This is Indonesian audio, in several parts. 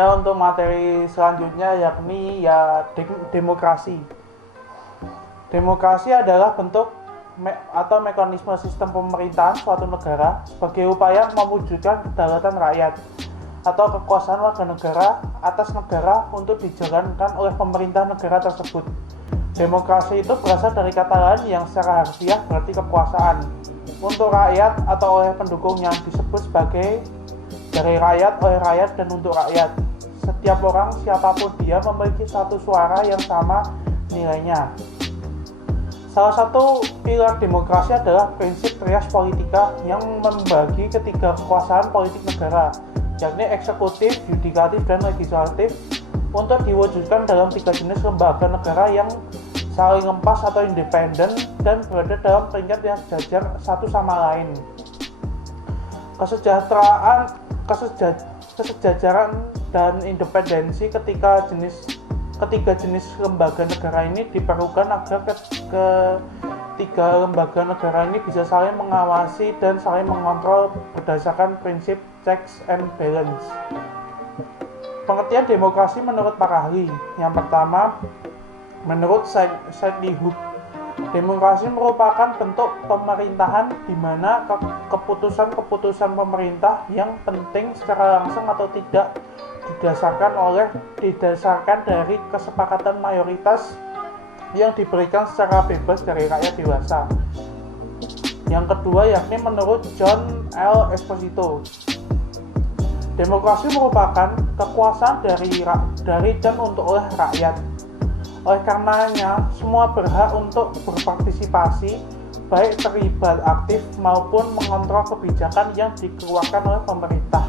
Ya, untuk materi selanjutnya yakni demokrasi. Demokrasi adalah bentuk atau mekanisme sistem pemerintahan suatu negara sebagai upaya mewujudkan kedaulatan rakyat atau kekuasaan warga negara atas negara untuk dijalankan oleh pemerintah negara tersebut. Demokrasi itu berasal dari kata lain yang secara harfiah berarti kekuasaan untuk rakyat atau oleh pendukung yang disebut sebagai dari rakyat, oleh rakyat, dan untuk rakyat. Setiap orang, siapapun dia, memiliki satu suara yang sama nilainya. Salah satu pilar demokrasi adalah prinsip res politica yang membagi ketiga kekuasaan politik negara, yakni eksekutif, yudikatif, dan legislatif, untuk diwujudkan dalam tiga jenis lembaga negara yang saling lepas atau independen dan berada dalam peringkat yang sejajar satu sama lain. Kesejajaran dan independensi ketiga jenis lembaga negara ini diperlukan agar ketiga lembaga negara ini bisa saling mengawasi dan saling mengontrol berdasarkan prinsip checks and balance. Pengertian demokrasi menurut para ahli. Yang pertama, menurut Sidney Hook, demokrasi merupakan bentuk pemerintahan di mana keputusan-keputusan pemerintah yang penting secara langsung atau tidak didasarkan dari kesepakatan mayoritas yang diberikan secara bebas dari rakyat dewasa. Yang kedua yakni menurut John L. Esposito, demokrasi merupakan kekuasaan dari dan untuk oleh rakyat. Oleh karenanya, semua berhak untuk berpartisipasi, baik terlibat aktif maupun mengontrol kebijakan yang dikeluarkan oleh pemerintah.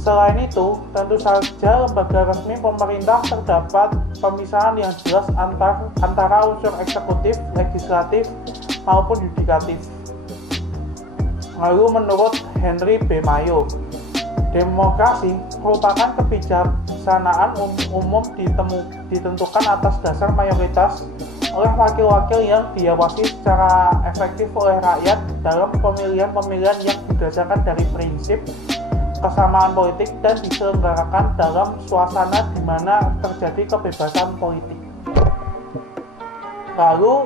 Selain itu, tentu saja lembaga resmi pemerintah terdapat pemisahan yang jelas antara unsur eksekutif, legislatif, maupun yudikatif. Lalu menurut Henry B. Mayo, demokrasi merupakan kebijaksanaan umum ditentukan atas dasar mayoritas oleh wakil-wakil yang diawasi secara efektif oleh rakyat dalam pemilihan-pemilihan yang berdasarkan dari prinsip kesamaan politik dan diselenggarakan dalam suasana di mana terjadi kebebasan politik. Lalu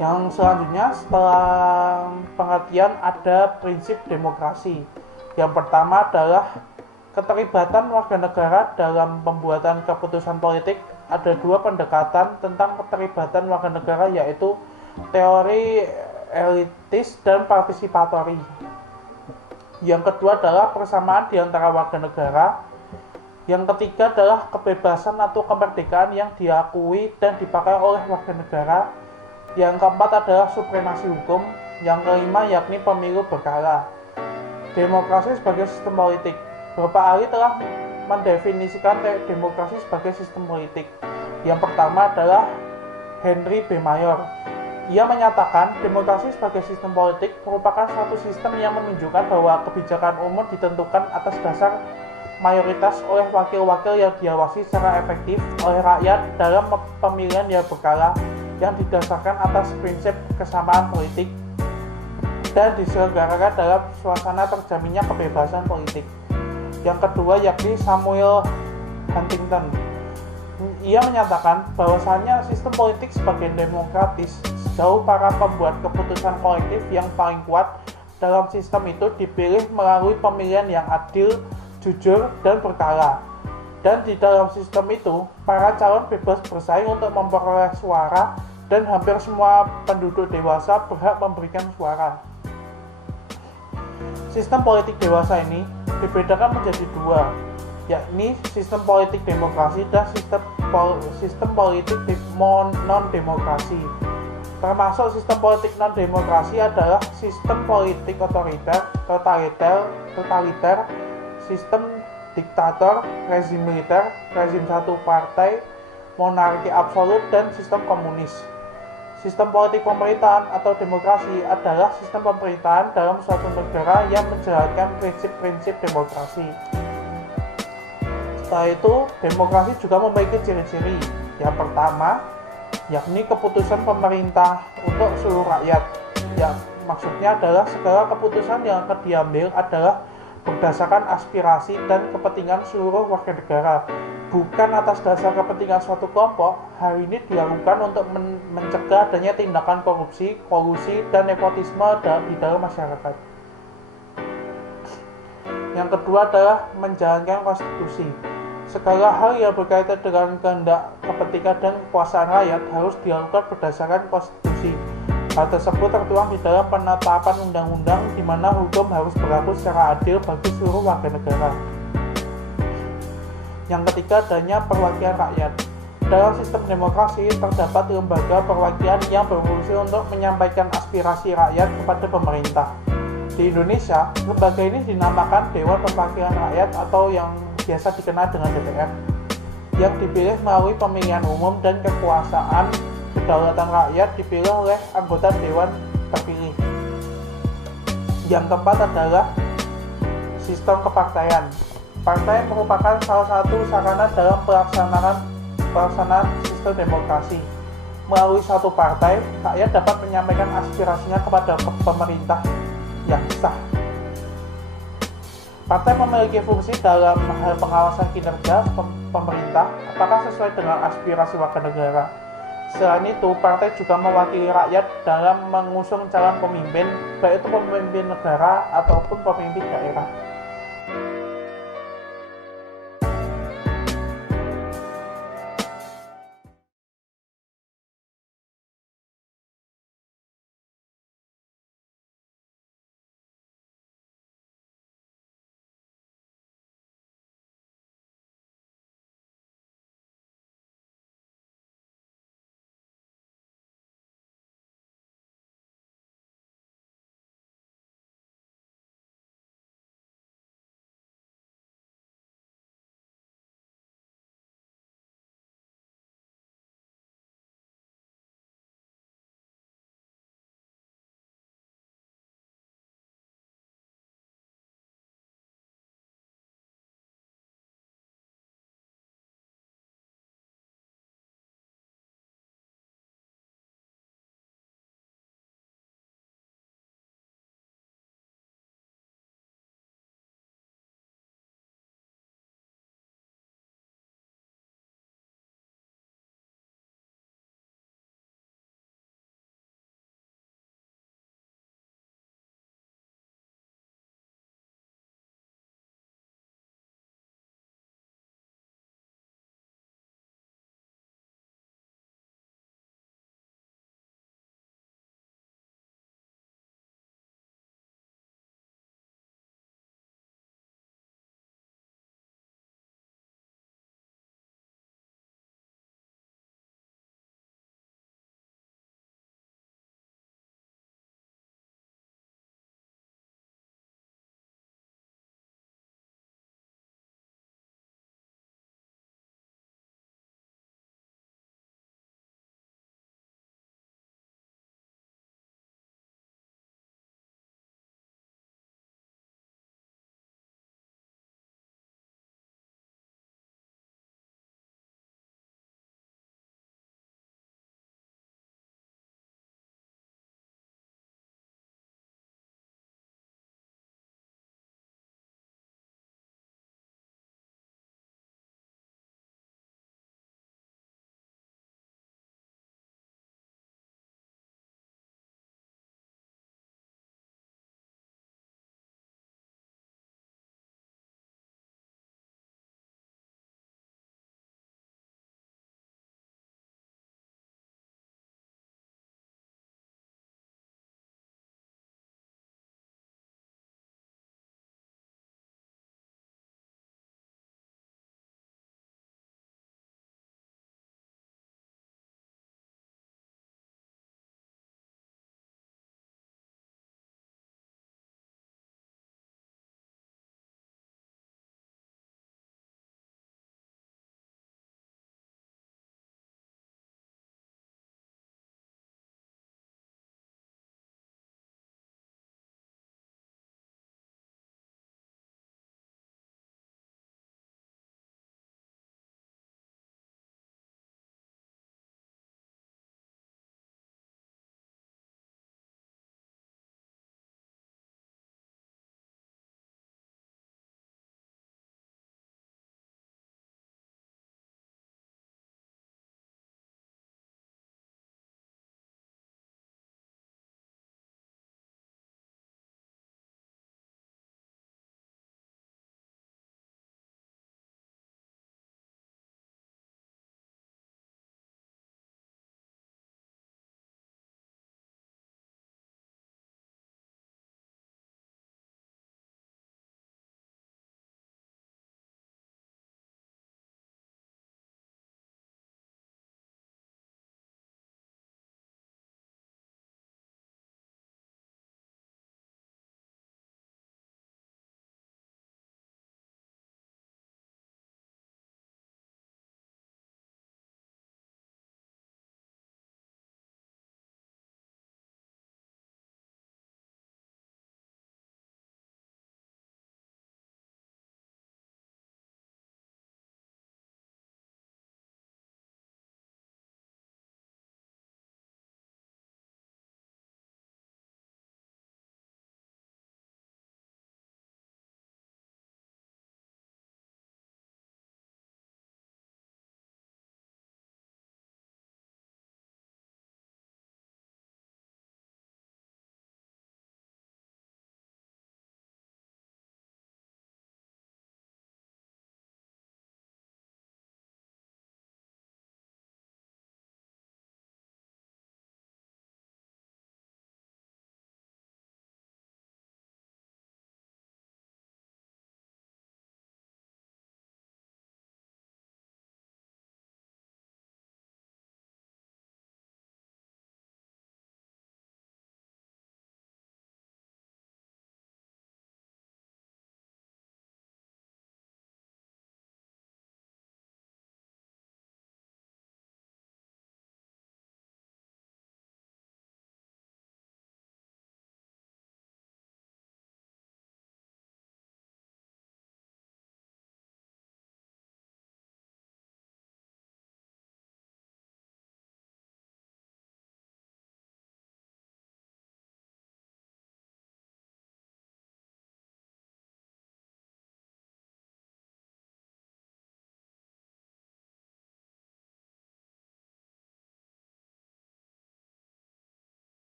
yang selanjutnya setelah pengertian ada prinsip demokrasi. Yang pertama adalah keterlibatan warga negara dalam pembuatan keputusan politik. Ada dua pendekatan tentang keterlibatan warga negara, yaitu teori elitis dan partisipatori. Yang kedua adalah persamaan di antara warga negara. Yang ketiga adalah kebebasan atau kemerdekaan yang diakui dan dipakai oleh warga negara. Yang keempat adalah supremasi hukum. Yang kelima yakni pemilu berkala. Demokrasi sebagai sistem politik. Beberapa ahli telah mendefinisikan demokrasi sebagai sistem politik. Yang pertama adalah Henry B. Mayor. Ia menyatakan demokrasi sebagai sistem politik merupakan suatu sistem yang menunjukkan bahwa kebijakan umum ditentukan atas dasar mayoritas oleh wakil-wakil yang diawasi secara efektif oleh rakyat dalam pemilihan yang berkala yang didasarkan atas prinsip kesamaan politik dan diselenggarakan dalam suasana terjaminnya kebebasan politik. Yang kedua yakni Samuel Huntington. Ia menyatakan bahwasannya sistem politik sebagai demokratis sejauh para pembuat keputusan kolektif yang paling kuat dalam sistem itu dipilih melalui pemilihan yang adil, jujur, dan berkala. Dan di dalam sistem itu, para calon bebas bersaing untuk memperoleh suara dan hampir semua penduduk dewasa berhak memberikan suara. Sistem politik dewasa ini dibedakan menjadi dua, yakni sistem politik demokrasi dan sistem politik non-demokrasi. Termasuk sistem politik non-demokrasi adalah sistem politik otoriter, totaliter, sistem diktator, rezim militer, rezim satu partai, monarki absolut, dan sistem komunis. Sistem politik pemerintahan atau demokrasi adalah sistem pemerintahan dalam suatu negara yang menjalankan prinsip-prinsip demokrasi. Setelah itu, demokrasi juga memiliki ciri-ciri. Yang pertama, yakni keputusan pemerintah untuk seluruh rakyat. Yang maksudnya adalah segala keputusan yang akan diambil adalah berdasarkan aspirasi dan kepentingan seluruh warga negara, bukan atas dasar kepentingan suatu kelompok. Hal ini dilakukan untuk mencegah adanya tindakan korupsi, kolusi, dan nepotisme di dalam masyarakat. Yang kedua adalah menjalankan konstitusi. Segala hal yang berkaitan dengan kehendak, kepentingan, dan kekuasaan rakyat harus dilakukan berdasarkan konstitusi. Hal tersebut tertuang di dalam penetapan undang-undang di mana hukum harus berlaku secara adil bagi seluruh warga negara. Yang ketiga adanya perwakilan rakyat. Dalam sistem demokrasi terdapat lembaga perwakilan yang berfungsi untuk menyampaikan aspirasi rakyat kepada pemerintah. Di Indonesia, lembaga ini dinamakan Dewan Perwakilan Rakyat atau yang biasa dikenal dengan DPR, yang dipilih melalui pemilihan umum dan kekuasaan kedaulatan rakyat dipilih oleh anggota dewan terpilih. Yang keempat adalah sistem kepartaian. Partai merupakan salah satu sarana dalam pelaksanaan sistem demokrasi. Melalui suatu partai, rakyat dapat menyampaikan aspirasinya kepada pemerintah yang sah. Partai memiliki fungsi dalam hal pengawasan kinerja pemerintah apakah sesuai dengan aspirasi warga negara. Selain itu, partai juga mewakili rakyat dalam mengusung calon pemimpin, baik itu pemimpin negara ataupun pemimpin daerah.